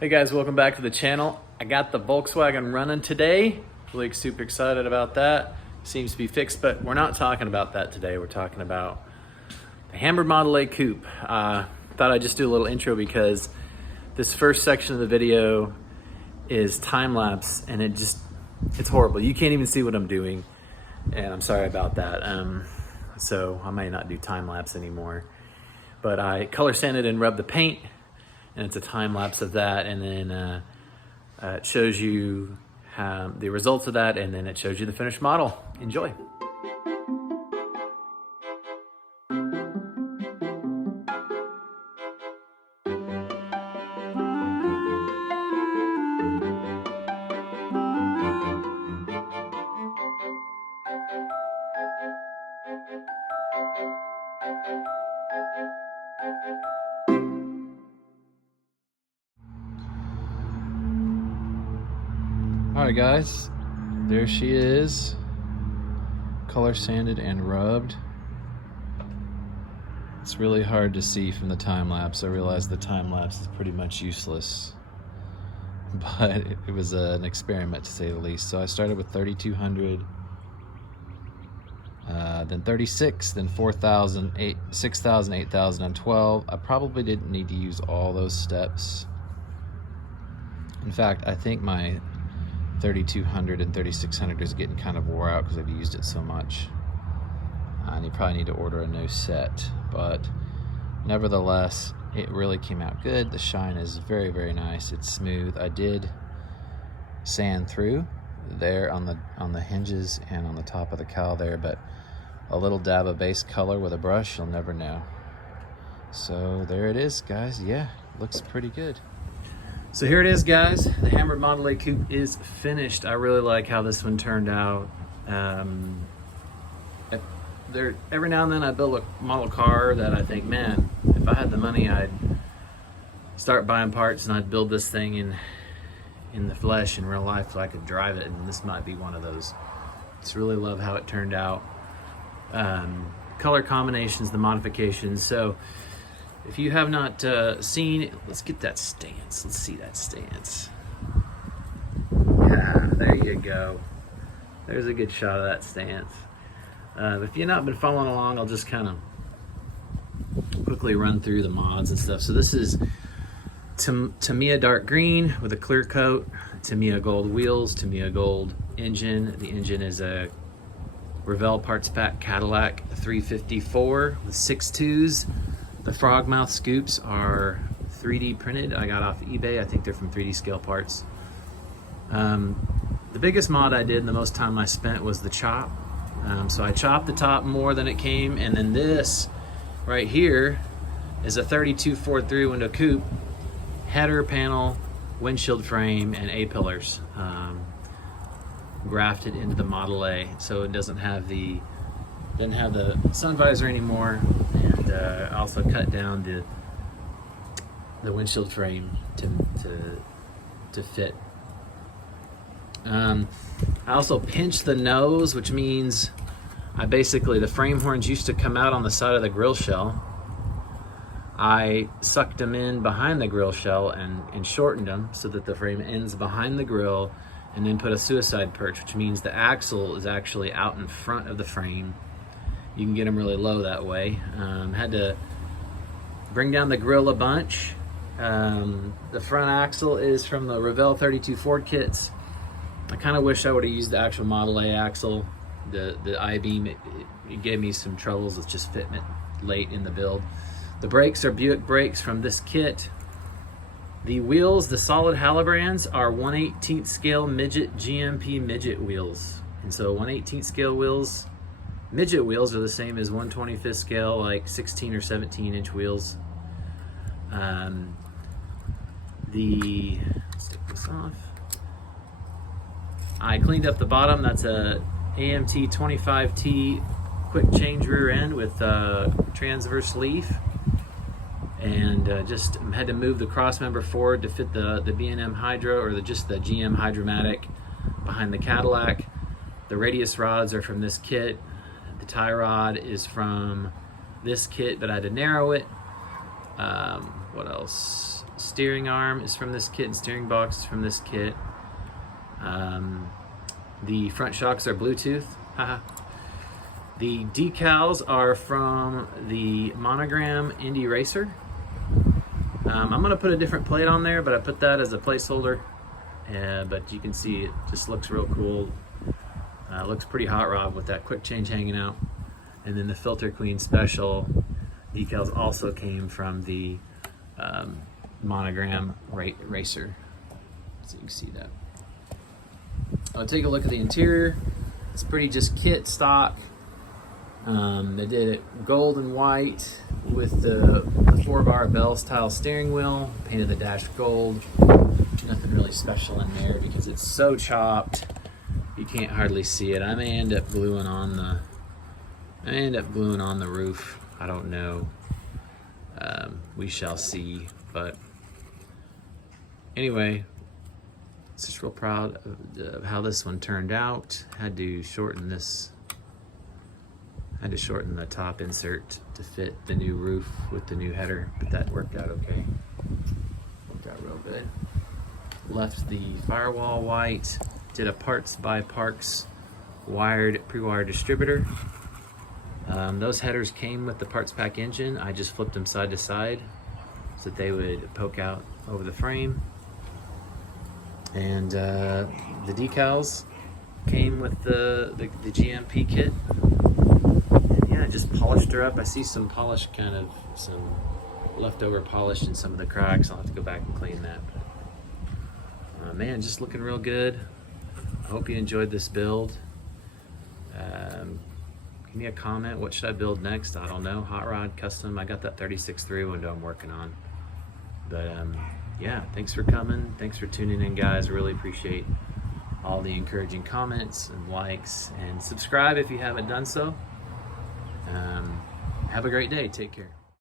Hey guys, welcome back to the channel. I got the Volkswagen running today. Really super excited about that. Seems to be fixed, but we're not talking about that today. We're talking about the Hammered Model A Coupe. Thought I'd just do a little intro because this first section of the video is time lapse and it's horrible. You can't even see what I'm doing, and I'm sorry about that. So I may not do time lapse anymore, but I color sanded and rubbed the paint, and it's a time lapse of that, and then it shows you the results of that, and then it shows you the finished model. Enjoy. All right, guys, there she is, color sanded and rubbed. It's really hard to see from the time lapse. I realize the time lapse is pretty much useless, but it was an experiment to say the least. So I started with 3,200, then 36, then 4,000, 6,000, 8,000, and 12. I probably didn't need to use all those steps. In fact, I think my 3,200 and 3,600 is getting kind of wore out because I've used it so much. And you probably need to order a new set, but nevertheless, it really came out good. The shine is very, very nice. It's smooth. I did sand through there on the hinges and on the top of the cowl there, but a little dab of base color with a brush, you'll never know. So there it is, guys. Yeah, looks pretty good. So here it is, guys. The Hammered Model A Coupe is finished. I really like how this one turned out. Every now and then I build a model car that I think, man, if I had the money, I'd start buying parts and I'd build this thing in the flesh, in real life, so I could drive it, and this might be one of those. Just really love how it turned out. Color combinations, the modifications. So if you have not seen it, let's get that stance. Let's see that stance. Yeah, there you go. There's a good shot of that stance. If you've not been following along, I'll just kind of quickly run through the mods and stuff. So this is Tamiya dark green with a clear coat, Tamiya gold wheels, Tamiya gold engine. The engine is a Revell Parts Pack Cadillac 354 with 6.2s. The frog mouth scoops are 3D printed. I got off eBay. I think they're from 3D Scale Parts. The biggest mod I did and the most time I spent was the chop. So I chopped the top more than it came, and then this right here is a 32.43 window coupe, header panel, windshield frame, and A-pillars grafted into the Model A. So it doesn't have the sun visor anymore, and also cut down the windshield frame to fit. I also pinched the nose, which means the frame horns used to come out on the side of the grill shell. I sucked them in behind the grill shell and shortened them so that the frame ends behind the grill, and then put a suicide perch, which means the axle is actually out in front of the frame. You can get them really low that way. Had to bring down the grill a bunch. The front axle is from the Revell 32 Ford kits. I kind of wish I would have used the actual Model A axle. The I-beam, it gave me some troubles with just fitting it late in the build. The brakes are Buick brakes from this kit. The wheels, the solid Halibrands, are 1/18 scale midget GMP midget wheels. And so 1/18 scale wheels, midget wheels, are the same as 1/25 scale, like 16 or 17 inch wheels. Let's take this off. I cleaned up the bottom. That's a AMT 25T quick change rear end with transverse leaf, and just had to move the cross member forward to fit the B&M Hydro, or just the GM Hydromatic behind the Cadillac. The radius rods are from this kit. The tie rod is from this kit, but I had to narrow it. What else? steering arm is from this kit and steering box is from this kit. The front shocks are Bluetooth. Haha. The decals are from the Monogram Indy Racer. I'm gonna put a different plate on there, but I put that as a placeholder. But you can see it just looks real cool. It looks pretty hot rod with that quick change hanging out. And then the Filter Queen Special decals also came from the Monogram Racer. So you can see that. I'll take a look at the interior. It's pretty just kit stock. They did it gold and white with the 4-bar bell style steering wheel. Painted the dash gold. Nothing really special in there because it's so chopped you can't hardly see it. I may end up gluing on the roof. I don't know. We shall see. But anyway, just real proud of how this one turned out. Had to shorten the top insert to fit the new roof with the new header, but that worked out okay. Worked out real good. Left the firewall white. Did a Parts by Parks pre-wired distributor. Those headers came with the parts pack engine. I just flipped them side to side so that they would poke out over the frame. And the decals came with the GMP kit. And yeah, I just polished her up. I see some polish, some leftover polish in some of the cracks. I'll have to go back and clean that. But, man, just looking real good. I hope you enjoyed this build. Give me a comment. What should I build next? I don't know. Hot rod, custom. I got that 36.3 window I'm working on. But yeah, thanks for coming. Thanks for tuning in, guys. Really appreciate all the encouraging comments and likes. And subscribe if you haven't done so. Have a great day. Take care.